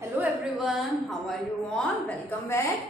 Hello everyone, how are you all? Welcome back.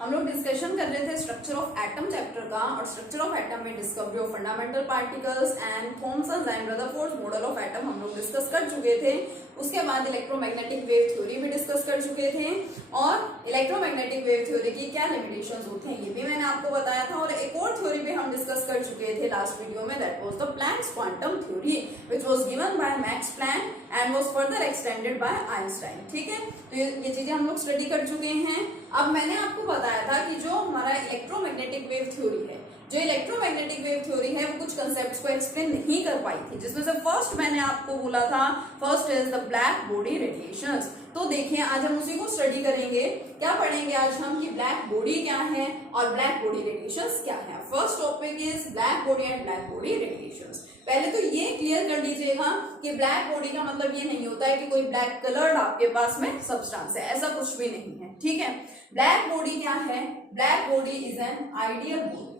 हम लोग discussion कर रहे थे स्ट्रक्चर ऑफ एटम चैप्टर का, और स्ट्रक्चर ऑफ एटम में discovery of fundamental particles and Thomson and Rutherford model of atom हम लोग डिस्कस कर चुके थे। उसके बाद इलेक्ट्रोमैग्नेटिक वेव थ्योरी भी डिस्कस कर चुके थे, और इलेक्ट्रोमैग्नेटिक वेव थ्योरी की क्या लिमिटेशंस होते हैं ये भी मैंने आपको बताया था। और एक और थ्योरी भी हम डिस्कस कर चुके थे लास्ट वीडियो में, that was the Planck's quantum theory which was given by Max Planck and was further extended by Einstein. ठीक है, तो ये चीजें हम लोग स्टडी कर चुके हैं। अब मैंने आपको बताया था कि जो हमारा इलेक्ट्रोमैग्नेटिक वेव थ्योरी है, जो इलेक्ट्रोमैग्नेटिक वेव थ्योरी है वो कुछ कंसेप्ट्स को एक्सप्लेन नहीं कर पाई थी, जिसमें से फर्स्ट मैंने आपको बोला था, first is the black body radiations. तो देखिए आज हम उसी को स्टडी करेंगे। क्या पढ़ेंगे आज हम कि ब्लैक बॉडी क्या है और ब्लैक बॉडी रेडिएशंस क्या है। First topic is black body and black body radiations. पहले तो ये क्लियर कर लीजिएगा कि ब्लैक बॉडी का मतलब ये नहीं होता है कि कोई ब्लैक कलर्ड आपके पास में सब्सटेंस है, ऐसा कुछ भी नहीं है। ठीक है, ब्लैक बॉडी क्या है? Black body is an ideal body.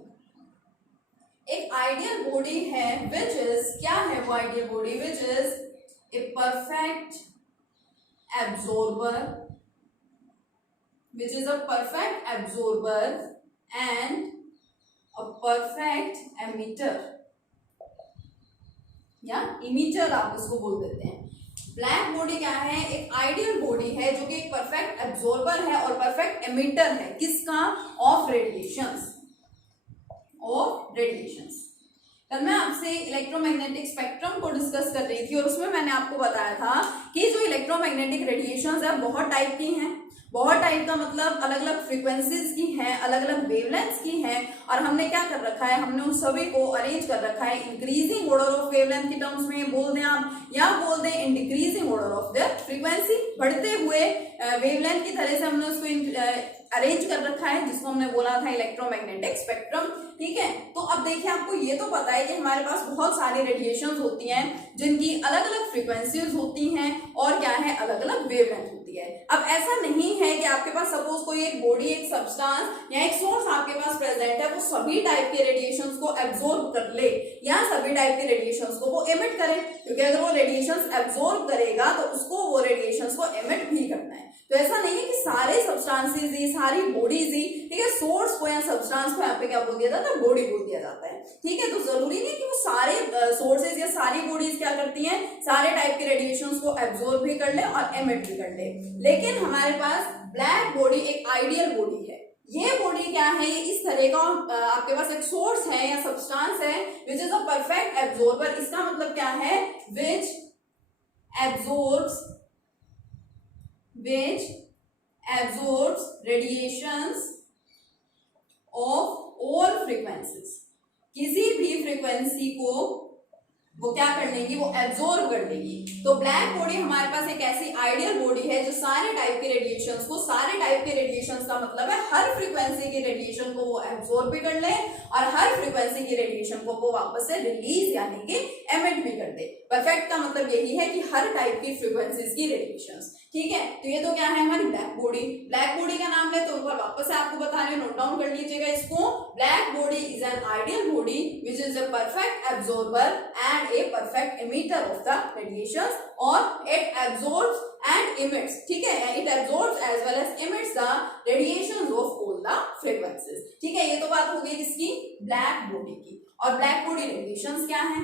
एक आइडियल बॉडी है विच इज, क्या है वो ideal body? Which is a perfect absorber, which is a perfect absorber and a perfect emitter, या इमिटर आप उसको बोल देते हैं। ब्लैक बॉडी क्या है? एक आइडियल बॉडी है जो कि एक परफेक्ट एब्जॉर्बर है और परफेक्ट एमिटर है। किसका? Of radiations, of radiations. कल मैं आपसे इलेक्ट्रोमैग्नेटिक स्पेक्ट्रम को डिस्कस कर रही थी, और उसमें मैंने आपको बताया था कि जो इलेक्ट्रोमैग्नेटिक रेडिएशंस है बहुत टाइप की हैं। बहुत टाइप का मतलब अलग अलग फ्रीक्वेंसीज की हैं, अलग अलग वेवलेंथ्स की हैं, और हमने क्या कर रखा है, हमने उन सभी को अरेंज कर रखा है इंक्रीजिंग ऑर्डर ऑफ वेवलेंथ की टर्म्स में बोल दें आप, या बोल दें in decreasing order of their frequency. बढ़ते हुए वेवलेंथ की तरह से हमने उसको अरेंज कर रखा है, जिसको हमने बोला था इलेक्ट्रोमैग्नेटिक स्पेक्ट्रम। ठीक है, तो अब देखिए आपको ये तो पता है कि हमारे पास बहुत सारी रेडिएशंस होती हैं जिनकी अलग अलग फ्रीक्वेंसीज होती हैं और क्या है, अलग अलग वेवलेंथ होती है। अब ऐसा नहीं है कि आपके पास सपोज कोई एक बॉडी, एक सब्सटेंस या एक सोर्स आपके पास प्रेजेंट है, वो सभी टाइप के रेडिएशंस को एब्जॉर्ब कर ले या सभी टाइप के रेडिएशंस को वो एमिट करे, क्योंकि अगर वो रेडिएशंस एब्जॉर्ब करेगा तो उसको वो रेडिएशंस को एमिट भी करना है। तो ऐसा नहीं है कि सारे सब्सटेंसेस ही, सारी बॉडीज ही, ठीक है, सोर्स को या सब्सटेंस को यहाँ पे क्या बोल दिया जाता है? बॉडी बोल दिया जाता है। ठीक है, तो जरूरी नहीं कि वो सारे सोर्सेज या सारी बॉडीज क्या करती हैं, सारे टाइप के रेडिएशंस को एब्जॉर्ब भी कर ले और एमिट भी कर ले। लेकिन हमारे पास ब्लैक बॉडी एक आइडियल बॉडी है। ये बॉडी क्या है? ये इस तरह का आपके पास एक सोर्स है या सब्सटेंस है विच इज अ परफेक्ट एब्जॉर्बर। इसका मतलब क्या है? विच absorbs radiations of all frequencies। किसी भी फ्रीक्वेंसी को वो क्या कर लेंगी? वो एब्जॉर्ब कर लेगी। तो ब्लैक बॉडी हमारे पास एक ऐसी आइडियल बॉडी है जो सारे टाइप के रेडिएशंस को, सारे टाइप के रेडिएशंस का मतलब है हर फ्रीक्वेंसी के रेडिएशन को वो एब्जॉर्ब भी कर ले और हर फ्रीक्वेंसी की रेडिएशन को वो वापस से रिलीज यानी कि एमिट भी कर दे। परफेक्ट का मतलब यही है कि हर टाइप की फ्रीक्वेंसीज की रेडिएशंस। ठीक है, तो ये तो क्या है हमारी ब्लैक बॉडी। ब्लैक बॉडी का नाम ले तो ऊपर वापस से आपको बता रहे, नोट डाउन कर लीजिएगा इसको। Black body is an ideal body which is a perfect absorber and a perfect emitter of the radiations, और इट एब्जॉर्ब्स एंड emits। ठीक है, it absorbs as well as emits the radiations of all the frequencies। ठीक है, ये तो बात हो गई किसकी? ब्लैक बॉडी की। और ब्लैक बॉडी रेडिएशंस क्या है?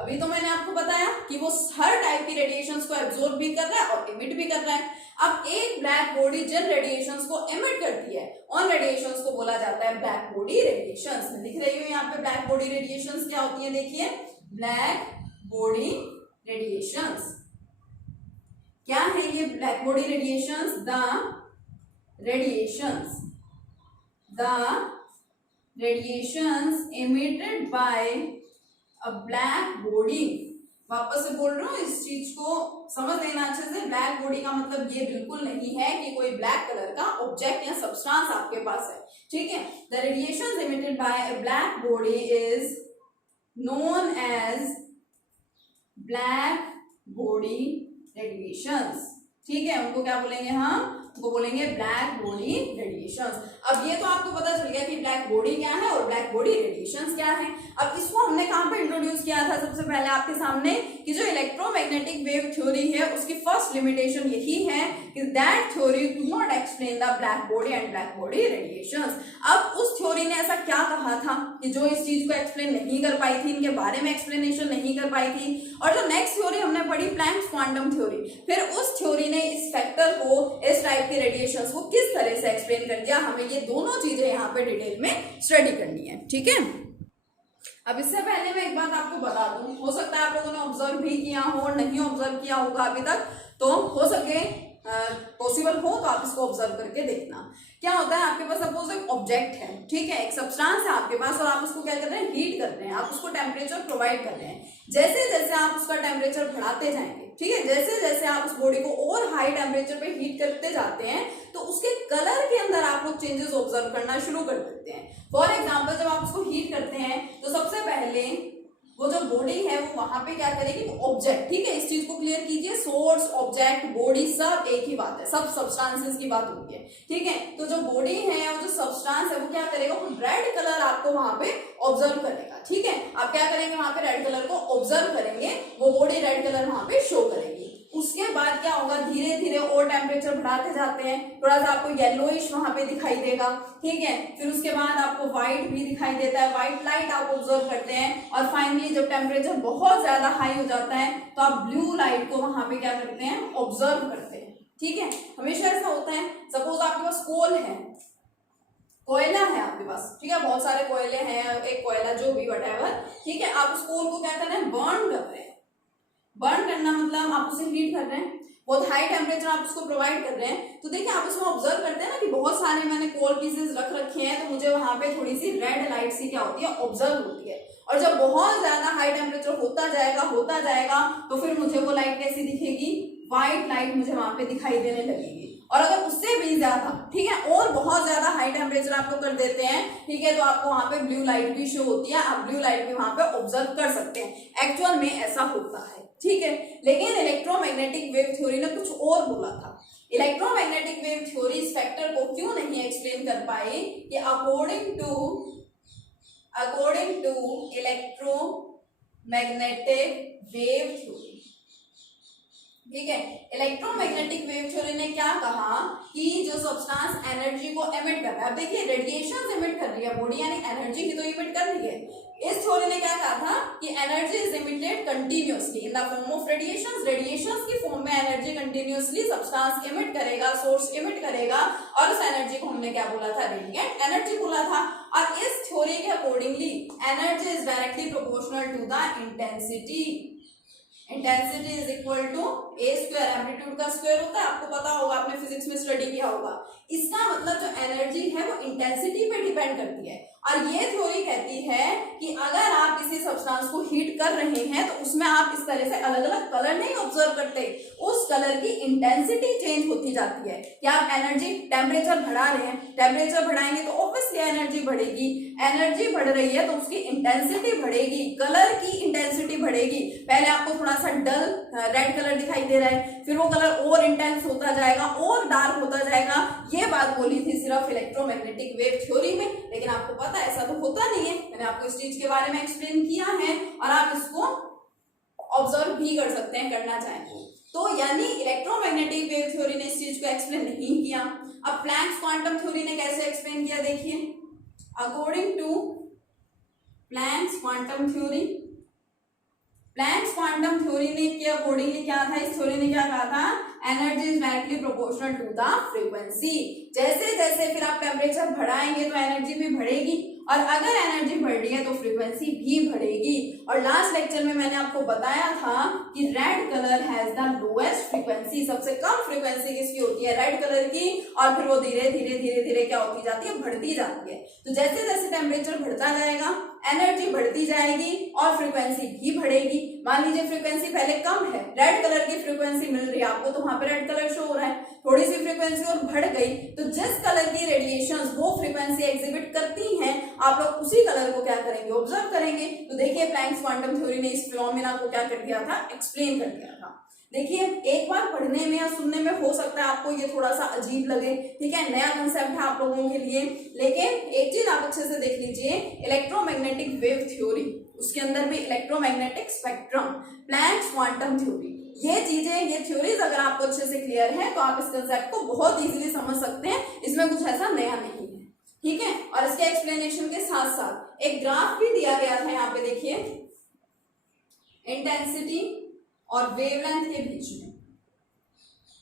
अभी तो मैंने आपको बताया कि वो हर टाइप की रेडिएशंस को एब्जॉर्ब भी कर रहा है और एमिट भी कर रहा है। अब एक ब्लैक बॉडी जिन रेडिएशंस को एमिट करती है उन रेडिएशंस को बोला जाता है ब्लैक बॉडी रेडिएशंस। मैं लिख रही हूँ यहाँ पे ब्लैक बॉडी रेडिएशंस क्या होती है, देखिए ब्लैक बॉडी रेडिएशंस क्या है ये black body radiations? The radiations emitted by a black body। वापस से बोल रहा हूँ, इस चीज को समझ लेना अच्छे से। ब्लैक बॉडी का मतलब ये बिल्कुल नहीं है कि कोई ब्लैक कलर का ऑब्जेक्ट या सब्सटेंस आपके पास है। ठीक है, the radiations emitted by a black body is known as black body radiations. ठीक है, उनको क्या बोलेंगे हम? वो बोलेंगे ब्लैक बॉडी रेडिएशंस। अब ये तो आपको पता चल गया कि ब्लैक बॉडी क्या है और ब्लैक बॉडी रेडिएशंस क्या है। अब इसको हमने कहां पे इंट्रोड्यूस किया था सबसे पहले आपके सामने कि जो इलेक्ट्रोमैग्नेटिक वेव थ्योरी है उसकी फर्स्ट लिमिटेशन यही है कि that theory do not explain the black body and black body radiations. अब उस थ्योरी ने ऐसा क्या कहा था कि जो इस चीज को एक्सप्लेन नहीं कर पाई थी, इनके बारे में एक्सप्लेनेशन नहीं कर पाई थी। और जो नेक्स्ट थ्योरी हमने पढ़ी प्लैंक्स क्वांटम थ्योरी, फिर उस थ्योरी ने इस फैक्टर को, इस टाइप के रेडिएशंस को किस तरह से एक्सप्लेन कर दिया। हमें ये दोनों चीजें यहाँ पे डिटेल में स्टडी करनी है, ठीक है। अब इससे पहले मैं एक बात आपको बता दूं, हो सकता है आप लोगों ने ऑब्जर्व भी किया हो और नहीं ऑब्जर्व किया होगा अभी तक, तो हो सके पॉसिबल हो तो आप इसको ऑब्जर्व करके देखना। क्या होता है, आपके पास सपोज एक ऑब्जेक्ट है, ठीक है, एक सब्सटेंस है आपके पास और आप उसको क्या कर रहे हैं, हीट कर रहे हैं, आप उसको टेम्परेचर प्रोवाइड कर रहे हैं। जैसे जैसे आप उसका टेम्परेचर बढ़ाते जाएंगे, ठीक है, जैसे जैसे आप उस बॉडी को और हाई टेम्परेचर पे हीट करते जाते हैं तो उसके कलर के अंदर आप लोग चेंजेस ऑब्जर्व करना शुरू कर देते हैं। फॉर एग्जाम्पल जब आप उसको हीट करते हैं तो सबसे पहले वो जो बॉडी है वो वहां पे क्या करेगी, ऑब्जेक्ट, ठीक है, इस चीज को क्लियर कीजिए, सोर्स, ऑब्जेक्ट, बॉडी सब एक ही बात है, सब सब्सटेंसेस की बात होती है, ठीक है। तो जो बॉडी है और जो सब्सटेंस है वो क्या करेगा, वो रेड कलर आपको वहां पे ऑब्जर्व करेगा, ठीक है। आप क्या करेंगे, वहां पे रेड कलर को ऑब्जर्व करेंगे, वो बॉडी रेड कलर वहां पे शो करेगी। उसके बाद क्या होगा, धीरे धीरे और टेम्परेचर बढ़ाते जाते हैं, थोड़ा सा आपको येलोइश वहां पे दिखाई देगा, ठीक है। फिर उसके बाद आपको व्हाइट भी दिखाई देता है, व्हाइट लाइट आप ऑब्जर्व करते हैं और फाइनली जब टेम्परेचर बहुत ज्यादा हाई हो जाता है तो आप ब्लू लाइट को वहां पे क्या करते हैं, ऑब्जर्व करते हैं, ठीक है। हमेशा ऐसा होता है, सपोज आपके पास कोल है, कोयला है आपके पास, ठीक है, बहुत सारे कोयले हैं, एक कोयला जो भी व्हाटएवर, ठीक है, आप उस कोल को क्या कर रहे हैं, बर्न कर रहे हैं। बर्न करना मतलब आप उसे हीट कर रहे हैं, बहुत हाई टेम्परेचर आप उसको प्रोवाइड कर रहे हैं। तो देखिए आप उसमें ऑब्जर्व करते हैं ना कि बहुत सारे मैंने कोल पीसेस रख रखे हैं तो मुझे वहां पे थोड़ी सी रेड लाइट सी क्या होती है, ऑब्जर्व होती है। और जब बहुत ज्यादा हाई टेम्परेचर होता जाएगा तो फिर मुझे वो लाइट कैसी दिखेगी, व्हाइट लाइट मुझे वहां पे दिखाई देने लगेगी। और अगर उससे भी ज्यादा, ठीक है, और बहुत ज्यादा हाई टेम्परेचर आप लोग कर देते हैं, ठीक है, तो आपको वहां पे ब्लू लाइट भी शो होती है, आप ब्लू लाइट भी वहां पे ऑब्जर्व कर सकते हैं। एक्चुअल में ऐसा होता है, ठीक है। लेकिन इलेक्ट्रोमैग्नेटिक वेव थ्योरी ने कुछ और बोला था। इलेक्ट्रोमैग्नेटिक वेव थ्योरी इस फैक्टर को क्यों नहीं एक्सप्लेन कर पाई कि according to electromagnetic wave theory, ठीक है, इलेक्ट्रोमैग्नेटिक वेव थ्योरी ने क्या कहा कि जो सब्सटेंस एनर्जी को एमिट कर रहा है, अब देखिए रेडिएशन एमिट कर रही है बॉडी, यानी एनर्जी ही तो एमिट कर रही है। इस थ्योरी ने क्या कहा था कि energy is emitted continuously in the form of radiations, radiations की फॉर्म में एनर्जी कंटिन्यूअसली सब्सटेंस एमिट करेगा, सोर्स एमिट करेगा, और उस एनर्जी को हमने क्या बोला था, रेडिएंट एनर्जी बोला था। और इस थ्योरी के accordingly energy is directly proportional to the intensity. Intensity is equal to a square, amplitude का स्क्वायर होता है, आपको पता होगा, आपने फिजिक्स में स्टडी किया होगा। इसका मतलब जो एनर्जी है वो इंटेंसिटी पे डिपेंड करती है। और ये थ्योरी कहती है कि अगर आप किसी सब्सटेंस को हीट कर रहे हैं तो उसमें आप इस तरह से अलग अलग कलर नहीं ऑब्जर्व करते, उस कलर की इंटेंसिटी चेंज होती जाती है। कि आप एनर्जी, टेम्परेचर बढ़ा रहे हैं, टेम्परेचर बढ़ाएंगे तो ऑब्वियसली एनर्जी बढ़ेगी, एनर्जी बढ़ रही है तो उसकी इंटेंसिटी बढ़ेगी, कलर की इंटेंसिटी बढ़ेगी। पहले आपको थोड़ा सा डल रेड कलर दिखाई दे रहा है, फिर वो कलर और इंटेंस होता जाएगा, और डार्क होता जाएगा। ये बात बोली थी सिर्फ इलेक्ट्रोमैग्नेटिक वेव थ्योरी में, लेकिन आपको पता है ऐसा तो होता नहीं है। मैंने आपको इस चीज के बारे में एक्सप्लेन किया है और आप इसको ऑब्जर्व भी कर सकते हैं, करना चाहें तो। यानी इलेक्ट्रोमैग्नेटिक वेव थ्योरी ने इस चीज को एक्सप्लेन नहीं किया। अब प्लैंक्स क्वांटम थ्योरी ने कैसे एक्सप्लेन किया, देखिए, according to Planck's quantum theory, Planck's quantum theory ने के अकॉर्डिंगली क्या था, इस थ्योरी ने क्या कहा था, energy is directly proportional to the frequency. जैसे जैसे फिर आप टेम्परेचर बढ़ाएंगे तो एनर्जी भी बढ़ेगी, और अगर एनर्जी बढ़ रही है तो फ्रीक्वेंसी भी बढ़ेगी। और लास्ट लेक्चर में मैंने आपको बताया था कि red colour has the lowest frequency, सबसे कम फ्रीक्वेंसी किसकी होती है, रेड कलर की, और फिर वो धीरे धीरे धीरे धीरे क्या होती जाती है, बढ़ती जाती है। तो जैसे जैसे टेम्परेचर बढ़ता जाएगा एनर्जी बढ़ती जाएगी और फ्रीक्वेंसी भी बढ़ेगी। मान लीजिए फ्रीक्वेंसी पहले कम है, रेड कलर की फ्रीक्वेंसी मिल रही है आपको, तो वहां पे रेड कलर शो हो रहा है, थोड़ी सी फ्रीक्वेंसी और बढ़ गई तो जिस कलर की रेडिएशंस वो फ्रीक्वेंसी एग्जिबिट करती हैं, आप लोग उसी कलर को क्या करेंगे, ऑब्जर्व करेंगे। तो देखिए प्लैंक्स क्वांटम थ्योरी ने इस फिनोमेना को क्या कर दिया था, एक्सप्लेन कर दिया था। देखिए एक बार पढ़ने में या सुनने में हो सकता है आपको ये थोड़ा सा अजीब लगे, ठीक है, नया कंसेप्ट है आप लोगों के लिए, लेकिन एक चीज आप अच्छे से देख लीजिए, इलेक्ट्रोमैग्नेटिक वेव थ्योरी, उसके अंदर भी electromagnetic spectrum, Planck's quantum theory, ये चीजें, ये थ्योरीज अगर आपको अच्छे से क्लियर है तो आप इस कंसेप्ट को बहुत इजीली समझ सकते हैं, इसमें कुछ ऐसा नया नहीं है, ठीक है। और इसके एक्सप्लेनेशन के साथ साथ एक ग्राफ भी दिया गया था, यहाँ पे देखिए, इंटेंसिटी और वेवलेंथ के बीच में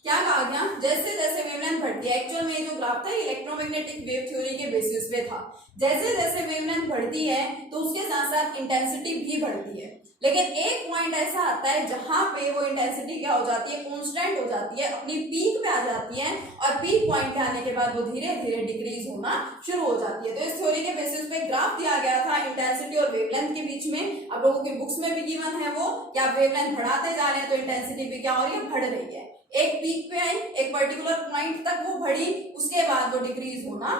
क्या कहा गया, जैसे जैसे वेवलेंथ बढ़ती है, एक्चुअल में जो ग्राफ था इलेक्ट्रोमैग्नेटिक वेव थ्योरी के बेसिस पे था, जैसे जैसे वेवलेंथ बढ़ती है तो उसके साथ साथ इंटेंसिटी भी बढ़ती है, लेकिन एक पॉइंट ऐसा आता है जहां पे वो इंटेंसिटी क्या हो जाती है, कांस्टेंट हो जाती है, अपनी पीक पे आ जाती है, और पीक पॉइंट पे आने के बाद वो धीरे धीरे डिक्रीज होना शुरू हो जाती है। तो इस थ्योरी के बेसिस पे ग्राफ दिया गया था इंटेंसिटी और वेवलेंथ के बीच में, आप लोगों की बुक्स में भी गिवन है वो, क्या वेवलेंथ बढ़ाते जा रहे हैं तो इंटेंसिटी भी क्या हो रही है, बढ़ रही है, एक पीक पे आई, एक पर्टिकुलर पॉइंट तक वो बढ़ी, उसके बाद वो डिक्रीज होना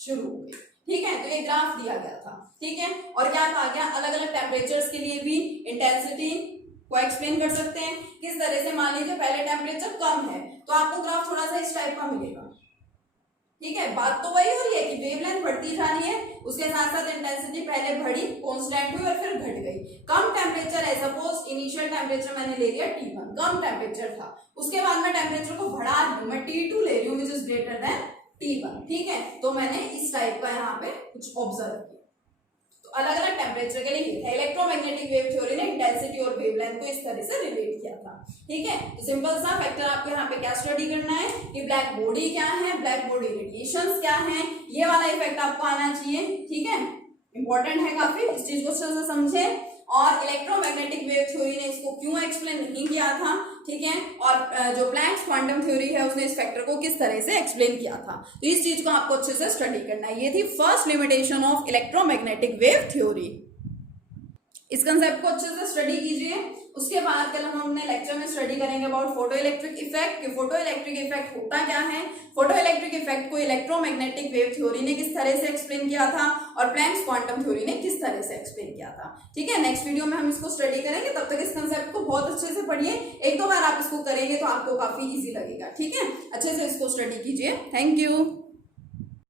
शुरू हो गई, ठीक है। तो ये ग्राफ दिया गया था, ठीक है। और क्या कहा गया, अलग अलग टेम्परेचर्स के लिए भी इंटेंसिटी को एक्सप्लेन कर सकते हैं, किस तरह से, मान लीजिए पहले टेम्परेचर कम है तो आपको ग्राफ थोड़ा सा इस टाइप का मिलेगा, ठीक है। बात तो वही हो रही है कि वेवलेंथ बढ़ती जा रही है, उसके साथ साथ इंटेंसिटी पहले बढ़ी, कांस्टेंट हुई और फिर घट गई, कम टेम्परेचर है, सपोज इनिशियल टेम्परेचर मैंने ले लिया T1, कम टेम्परेचर था, उसके बाद मैं टेम्परेचर को बढ़ा रही हूँ, मैं T2 ले रही हूँ which is greater than T1, ठीक है। तो मैंने इस टाइप का यहाँ पे कुछ ऑब्जर्व किया, तो अलग अलग टेम्परेचर के लिए ये था, इलेक्ट्रोमैग्नेटिक वेव थ्योरी ने इंटेंसिटी और वेवलेंथ को इस तरह से रिलेट किया था, ठीक है। तो सिंपल सा फैक्टर आपको यहाँ पे क्या स्टडी करना है कि ब्लैक बॉडी क्या है, ब्लैक बॉडी रेडिएशंस क्या है, ये वाला इफेक्ट आपको आना चाहिए, ठीक है, इंपॉर्टेंट है काफी, इस चीज को अच्छे से समझे। और इलेक्ट्रोमैग्नेटिक वेव थ्योरी ने इसको क्यों एक्सप्लेन नहीं किया था, ठीक है, और जो प्लैंक्स क्वांटम थ्योरी है उसने इस फैक्टर को किस तरह से एक्सप्लेन किया था, तो इस चीज को आपको अच्छे से स्टडी करना है। ये थी first limitation of electromagnetic wave theory, इस कंसेप्ट को अच्छे से स्टडी कीजिए। उसके बाद कल हम अपने लेक्चर में स्टडी करेंगे अबाउट फोटो इलेक्ट्रिक इफेक्ट, कि फोटो इलेक्ट्रिक इफेक्ट होता क्या है, फोटो इलेक्ट्रिक इफेक्ट को इलेक्ट्रोमैग्नेटिक वेव थ्योरी ने किस तरह से एक्सप्लेन किया था, और प्लैंक्स क्वांटम थ्योरी ने किस तरह से एक्सप्लेन किया था, ठीक है। नेक्स्ट वीडियो में हम इसको स्टडी करेंगे, तब तक इस कंसेप्ट को बहुत अच्छे से पढ़िए, एक दो बार आप इसको करेंगे तो आपको काफी ईजी लगेगा, ठीक है, अच्छे से इसको स्टडी कीजिए। Thank you.